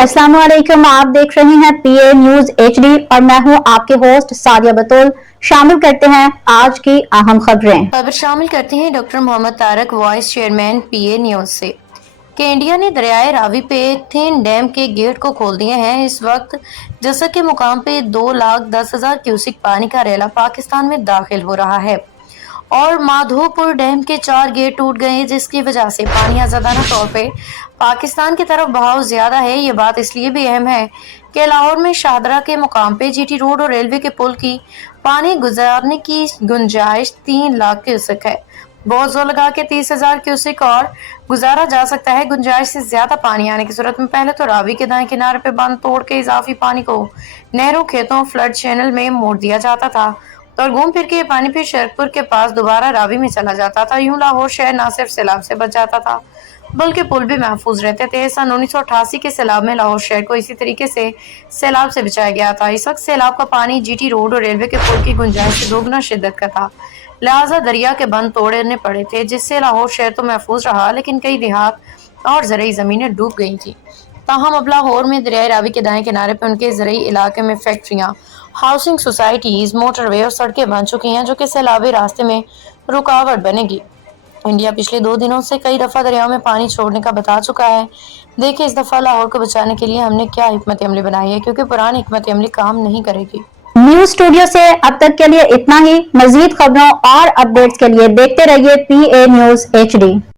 अस्सलाम वालेकुम। आप देख रहे हैं पीए न्यूज एचडी और मैं हूं आपके होस्ट सादिया बतूल। शामिल करते हैं आज की अहम खबर शामिल करते हैं doctor Mohammad Tariq, vice chairman PA news से कि इंडिया ने दरियाए रावी पे थिन डैम के गेट को खोल दिए हैं। इस वक्त जैसा के मुकाम पे 2,10,000 क्यूसिक पानी का रेला पाकिस्तान में दाखिल हो रहा है और माधोपुर डैम के 4 गेट टूट गए हैं, जिसकी वजह से पानी आजादाना तौर पे पाकिस्तान की तरफ बहाव ज्यादा है। ये बात इसलिए भी अहम है कि लाहौर में शाहदरा के मुकाम पे जीटी रोड और रेलवे के पुल की पानी गुजारने की गुंजाइश 3 लाख क्यूसिक है। बहुत जोर लगा के 30,000 क्यूसिक और गुजारा जा सकता है। गुंजाइश से ज्यादा पानी आने की सूरत में पहले तो रावी के दाएं किनारे पे बांध तोड़ के इजाफी पानी को नहरों, खेतों, फ्लड चैनल में मोड़ दिया जाता था और घूम फिर के ये पानी फिर शरकपुर के पास दोबारा रावी में चला जाता था। यूं लाहौर शहर न सिर्फ सैलाब से बच जाता था बल्कि पुल भी महफूज रहते थे। सन 1988 के सैलाब में लाहौर शहर को इसी तरीके से सैलाब से बचाया गया था। इस वक्त सैलाब का पानी जीटी रोड और रेलवे के पुल की गुंजाइश से दोगुना शिद्दत का था, लिहाजा दरिया के बंद तोड़ने पड़े थे, जिससे लाहौर शहर तो महफूज रहा लेकिन कई देहात और ज़रई ज़मीनें डूब गई थी। ताहम अब लाहौर में दरियाए रावी के दाएं किनारे पर उनके ज़रई इलाके में फैक्ट्रियाँ, हाउसिंग सोसाइटीज, मोटरवे और सड़कें बन चुकी हैं, जो कि सैलाबी रास्ते में रुकावट बनेगी। इंडिया पिछले 2 दिनों से कई दफा दरियाओं में पानी छोड़ने का बता चुका है। देखिए इस दफा लाहौर को बचाने के लिए हमने क्या हिकमत अमली बनाई है, क्योंकि पुरानी हिकमत अमली काम नहीं करेगी। न्यूज स्टूडियो से अब तक के लिए इतना ही। मजीद खबरों और अपडेट्स के लिए देखते रहिए पीए न्यूज एचडी।